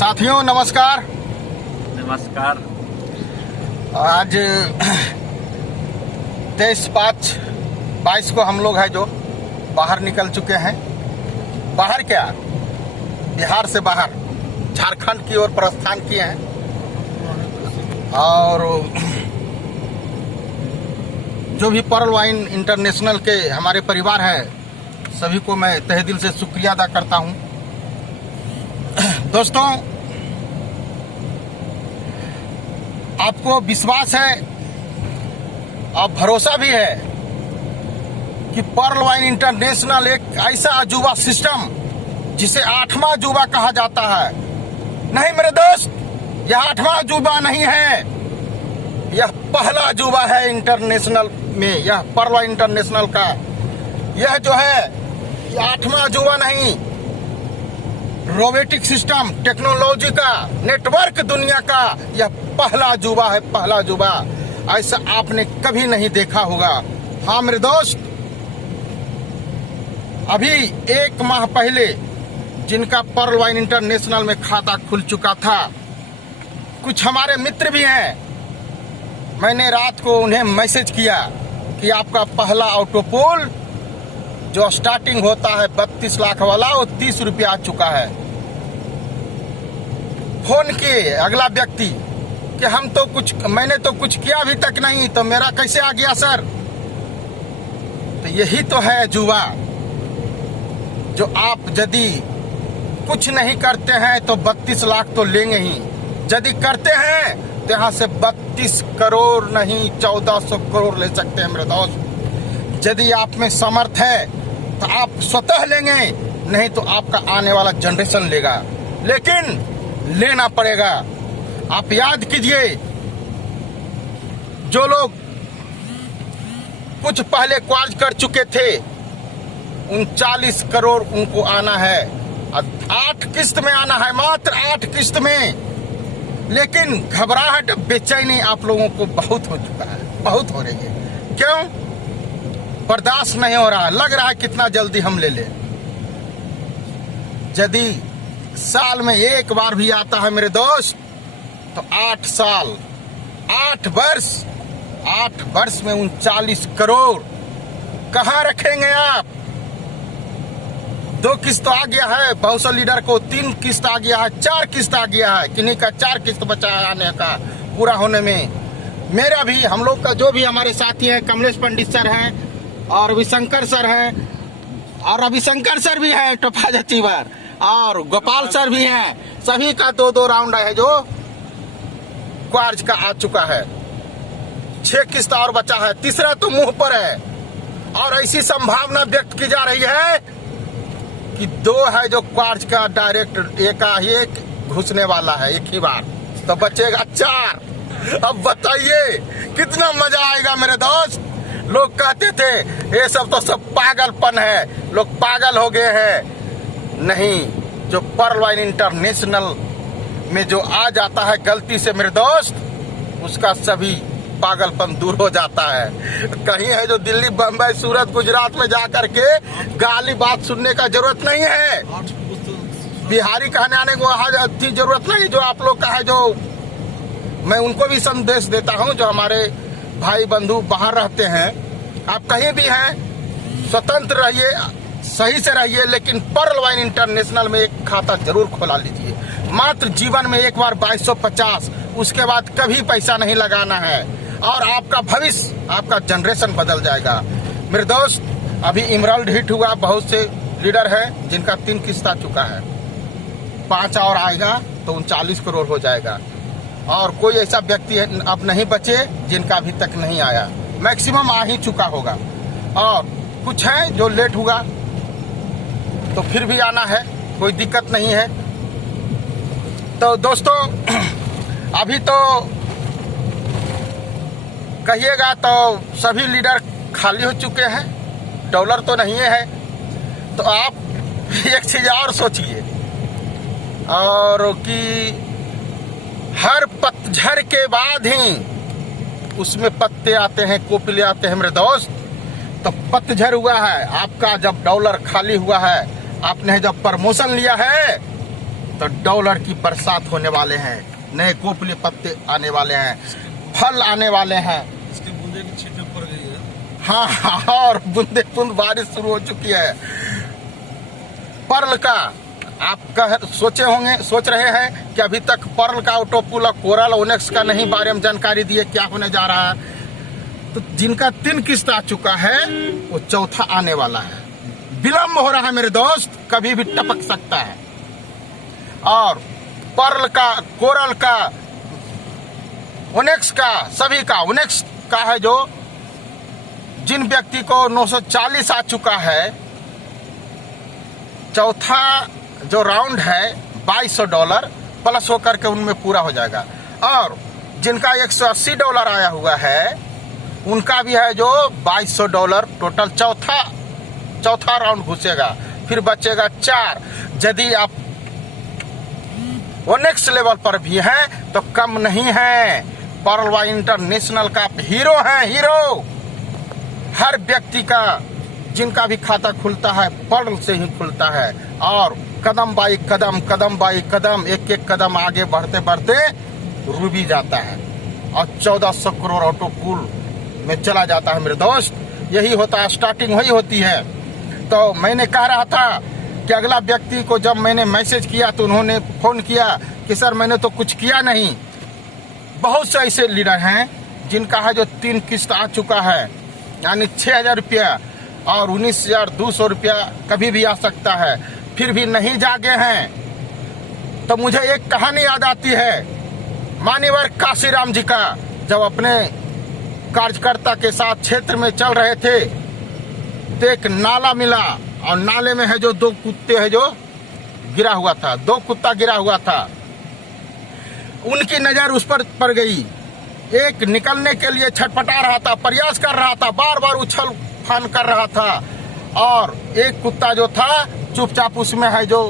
साथियों नमस्कार। नमस्कार। आज 23/5/22 को हम लोग है जो बाहर निकल चुके हैं। बाहर क्या, बिहार से बाहर झारखंड की ओर प्रस्थान किए हैं। और जो भी पर्ल वाइन इंटरनेशनल के हमारे परिवार हैं, सभी को मैं तहे दिल से शुक्रिया अदा करता हूं। दोस्तों, आपको विश्वास है और भरोसा भी है कि पर्ल वाइन इंटरनेशनल एक ऐसा अजूबा सिस्टम जिसे 8वां अजूबा कहा जाता है। नहीं मेरे दोस्त, यह 8वां अजूबा नहीं है, यह पहला अजूबा है इंटरनेशनल में। यह पर्ल वाइन इंटरनेशनल का यह जो है 8वां अजूबा नहीं, रोबोटिक सिस्टम, टेक्नोलॉजी का नेटवर्क दुनिया का यह पहला अजूबा है, पहला अजूबा। ऐसा आपने कभी नहीं देखा होगा। हाँ मेरे दोस्त, अभी 1 माह पहले जिनका पर्ल वाइन इंटरनेशनल में खाता खुल चुका था, कुछ हमारे मित्र भी हैं, मैंने रात को उन्हें मैसेज किया कि आपका पहला ऑटोपोल जो स्टार्टिंग होता है 32 लाख वाला, वो 30 रुपया आ चुका है। फोन किए अगला व्यक्ति कि मैंने तो कुछ किया अभी तक नहीं, तो मेरा कैसे आ गया सर? तो यही तो है अजूबा, जो आप यदि कुछ नहीं करते हैं तो 32 लाख तो लेंगे ही, यदि करते हैं तो यहाँ से 32 करोड़ नहीं 1400 करोड़ ले सकते हैं मेरे दोस्त। यदि आप में समर्थ है तो आप स्वतः लेंगे, नहीं तो आपका आने वाला जनरेशन लेगा, लेकिन लेना पड़ेगा। आप याद कीजिए, जो लोग कुछ पहले क्वार्ज कर चुके थे 39 करोड़ उनको आना है। 8 किस्त में आना है, मात्र 8 किस्त में। लेकिन घबराहट, बेचैनी आप लोगों को बहुत हो चुका है, बहुत हो रही है। क्यों? बर्दाश्त नहीं हो रहा, लग रहा है कितना जल्दी हम ले लें। यदि साल में एक बार भी आता है मेरे दोस्त, तो 8 साल, 8 वर्ष में 39 करोड़ कहाँ रखेंगे आप? 2 किस्त आ गया है, बहुत से लीडर को 3 किस्त आ गया है, 4 किस्त आ गया है, किन्हीं का 4 किस्त बचा है आने का पूरा होने में। मेरा भी, हम लोग का जो भी हमारे साथी हैं, कमलेश पंडित सर हैं और रविशंकर सर हैं, और रविशंकर सर भी हैं टोपा जतीवर, और गोपाल सर भी हैं। सभी का 2-2 राउंड है जो क्वार्ज का आ चुका है। 6 किस्त और बचा है, तीसरा तो मुंह पर है। और ऐसी संभावना व्यक्त की जा रही है कि 2 है जो क्वार्ज का डायरेक्ट एक घुसने वाला है एक ही बार, तो बचेगा 4। अब बताइए कितना मजा आएगा मेरे दोस्त। लोग कहते थे ये सब तो सब पागलपन है, लोग पागल हो गए हैं। नहीं, जो पर्ल वाइन इंटरनेशनल में जो आ जाता है गलती से मेरे दोस्त, उसका सभी पागलपन दूर हो जाता है। कहीं है जो दिल्ली, बम्बई, सूरत, गुजरात में जा करके गाली बात सुनने का जरूरत नहीं है। बिहारी कहने आने को इतनी जरूरत नहीं। जो आप लोग का है, जो मैं उनको भी संदेश देता हूं, जो हमारे भाई बंधु बाहर रहते हैं, आप कहीं भी हैं, स्वतंत्र रहिए, सही से रहिए, लेकिन पर्ल वाइन इंटरनेशनल में एक खाता जरूर खोला लीजिए। मात्र जीवन में एक बार 2250, उसके बाद कभी पैसा नहीं लगाना है, और आपका भविष्य, आपका जनरेशन बदल जाएगा मेरे दोस्त। अभी इमराल्ड हिट हुआ, बहुत से लीडर हैं जिनका 3 किस्त आ चुका है, 5 और आएगा तो 39 करोड़ हो जाएगा। और कोई ऐसा व्यक्ति अब नहीं बचे जिनका अभी तक नहीं आया, मैक्सिमम आ ही चुका होगा। और कुछ है जो लेट हुआ, तो फिर भी आना है, कोई दिक्कत नहीं है। तो दोस्तों, अभी तो कहिएगा तो सभी लीडर खाली हो चुके हैं, डॉलर तो नहीं है। तो आप एक चीज और सोचिए, और कि हर पतझड़ के बाद ही उसमें पत्ते आते हैं, कोपले आते हैं मेरे दोस्त। तो पतझड़ हुआ है आपका, जब डॉलर खाली हुआ है, आपने जब प्रमोशन लिया है, तो डॉलर की बरसात होने वाले हैं, नए कोपले पत्ते आने वाले हैं, फल आने वाले हैं। इसके बूंदे की छींटे पड़ गई है। हाँ, और बूंदे बूंद बारिश शुरू हो चुकी है। पर्ल का आप सोच रहे हैं कि अभी तक पर्ल का, ऑटोपुल और कोरल ओनेक्स का नहीं बारे में जानकारी दिए क्या होने जा रहा है। तो जिनका 3 किस्त आ चुका है वो चौथा आने वाला है। विलंब हो रहा है मेरे दोस्त, कभी भी टपक सकता है। और पर्ल का, कोरल का, ओनेक्स का, सभी का, ओनेक्स का है जो जिन व्यक्ति को 940 आ चुका है, चौथा जो राउंड है $2200 प्लस होकर के उनमें पूरा हो जाएगा। और जिनका $180 आया हुआ है उनका भी है जो $2200 टोटल चौथा राउंड घुसेगा। फिर बचेगा 4। यदि आप वो नेक्स्ट लेवल पर भी हैं तो कम नहीं है। पर्ल वाई इंटरनेशनल का हीरो है, हीरो। हर व्यक्ति का जिनका भी खाता खुलता है पर्ल से ही खुलता है। और कदम बाई कदम, कदम बाई कदम, एक एक कदम आगे बढ़ते बढ़ते रूबी जाता है और 1400 करोड़ ऑटोपुल में चला जाता है मेरे दोस्त। यही होता है, स्टार्टिंग वही होती है। तो मैंने कह रहा था कि अगला व्यक्ति को जब मैंने मैसेज किया तो उन्होंने फोन किया कि सर मैंने तो कुछ किया नहीं। बहुत से ऐसे लीडर हैं जिनका है जो 3 किस्त आ चुका है, यानी 6000 रुपया और 19,200 रुपया कभी भी आ सकता है, फिर भी नहीं जागे हैं। तो मुझे एक कहानी याद आती है मान्यवर काशीराम जी का। जब अपने कार्यकर्ता के साथ क्षेत्र में चल रहे थे तो एक नाला मिला और नाले में है जो 2 कुत्ते है जो गिरा हुआ था, 2 कुत्ता गिरा हुआ था। उनकी नजर उस पर पड़ गई। एक निकलने के लिए छटपटा रहा था, प्रयास कर रहा था, बार बार उछल फान कर रहा था। और एक कुत्ता जो था चुपचाप उसमें है जो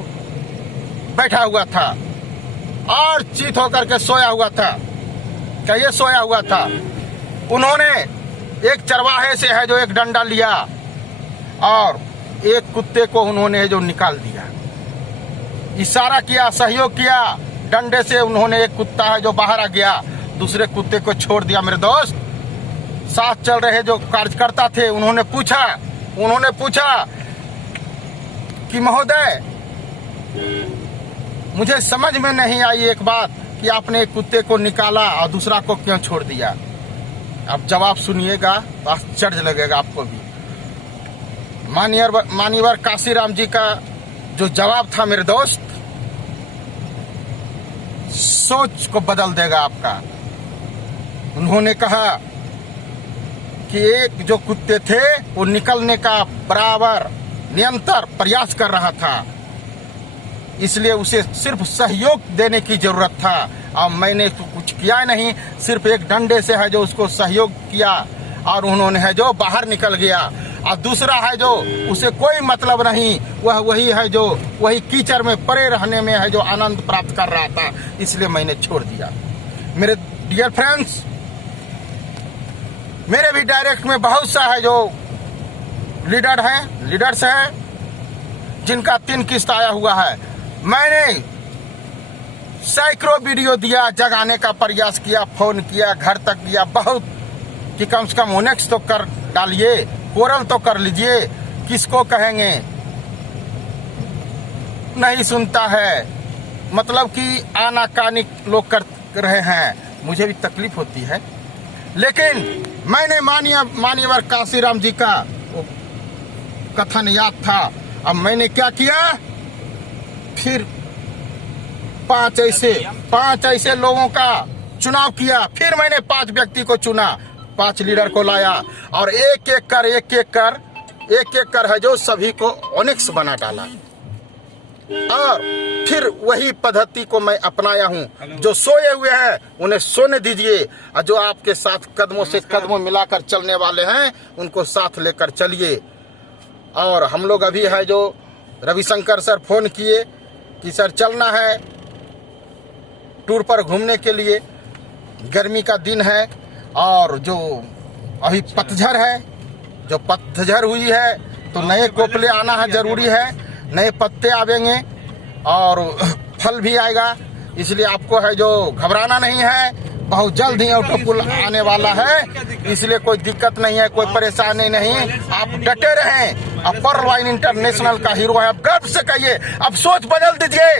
बैठा हुआ था और चित होकर के सोया हुआ था। क्या ये सोया हुआ था? उन्होंने एक चरवाहे से है जो एक डंडा लिया और एक कुत्ते को उन्होंने जो निकाल दिया, इशारा किया, सहयोग किया डंडे से। उन्होंने एक कुत्ता है जो बाहर आ गया, दूसरे कुत्ते को छोड़ दिया। मेरे दोस्त, साथ चल रहे जो कार्यकर्ता थे उन्होंने पूछा कि महोदय, मुझे समझ में नहीं आई एक बात कि आपने एक कुत्ते को निकाला और दूसरा को क्यों छोड़ दिया। अब जवाब सुनिएगा तो आश्चर्य लगेगा आपको भी। मान्यवर काशीराम जी का जो जवाब था मेरे दोस्त, सोच को बदल देगा आपका। उन्होंने कहा कि एक जो कुत्ते थे वो निकलने का बराबर निरंतर प्रयास कर रहा था, इसलिए उसे सिर्फ सहयोग देने की जरूरत था। और मैंने तो कुछ किया नहीं, सिर्फ एक डंडे से है जो उसको सहयोग किया और उन्होंने है जो बाहर निकल गया। और दूसरा है जो उसे कोई मतलब नहीं, वह वही है जो वही कीचड़ में पड़े रहने में है जो आनंद प्राप्त कर रहा था, इसलिए मैंने छोड़ दिया। मेरे डियर फ्रेंड्स, मेरे भी डायरेक्ट में बहुत सा है जो लीडर्स हैं जिनका 3 किस्त आया हुआ है। मैंने सैकड़ों वीडियो दिया, जगाने का प्रयास किया, फोन किया, घर तक गया बहुत कि कम से कम ओनेक्स तो कर डालिए, कोरल तो कर लीजिए, किसको कहेंगे। नहीं सुनता है, मतलब कि आनाकानी लोग कर रहे हैं। मुझे भी तकलीफ होती है, लेकिन मैंने मान्यवर काशीराम जी का कथन याद था। अब मैंने क्या किया, फिर 5 ऐसे लोगों का चुनाव किया। फिर मैंने 5 व्यक्ति को चुना, 5 लीडर को लाया और एक एक कर है जो सभी को ओनेक्स बना डाला। और फिर वही पद्धति को मैं अपनाया हूं। जो सोए हुए हैं उन्हें सोने दीजिए और जो आपके साथ कदमों से कदमों मिलाकर चलने वाले हैं उनको साथ लेकर चलिए। और हम लोग अभी है जो रविशंकर सर फोन किए कि सर चलना है टूर पर घूमने के लिए, गर्मी का दिन है और जो अभी पतझड़ है, जो पतझड़ हुई है तो नए कोपले आना है जरूरी है, नए पत्ते आवेंगे और फल भी आएगा। इसलिए आपको है जो घबराना नहीं है, बहुत जल्द ही ऑटो पुल आने वाला है, इसलिए कोई दिक्कत नहीं है, कोई परेशानी नहीं। आप डटे रहें, अब पर्ल वाइन इंटरनेशनल का हीरो है, अब गर्व से कहिए, अब सोच बदल दीजिए,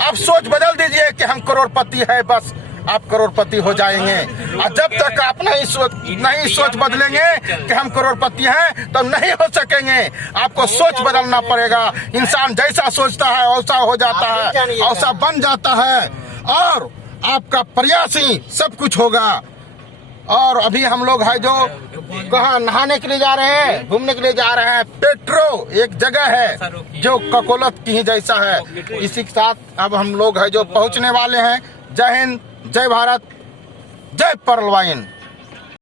अब सोच बदल दीजिए कि हम करोड़पति है, बस आप करोड़पति हो जाएंगे। और जब तक आप नहीं सोच बदलेंगे कि हम करोड़पति हैं तो नहीं हो सकेंगे। आपको सोच बदलना पड़ेगा। इंसान जैसा सोचता है वैसा हो जाता है, वैसा बन जाता है, और आपका प्रयास ही सब कुछ होगा। और अभी हम लोग है जो कहाँ नहाने के लिए जा रहे हैं, घूमने के लिए जा रहे हैं। पेट्रो एक जगह है जो ककोलत की ही जैसा है। इसी के साथ अब हम लोग है जो पहुंचने वाले हैं। जय हिंद, जय भारत, जय पर्ल वाइन।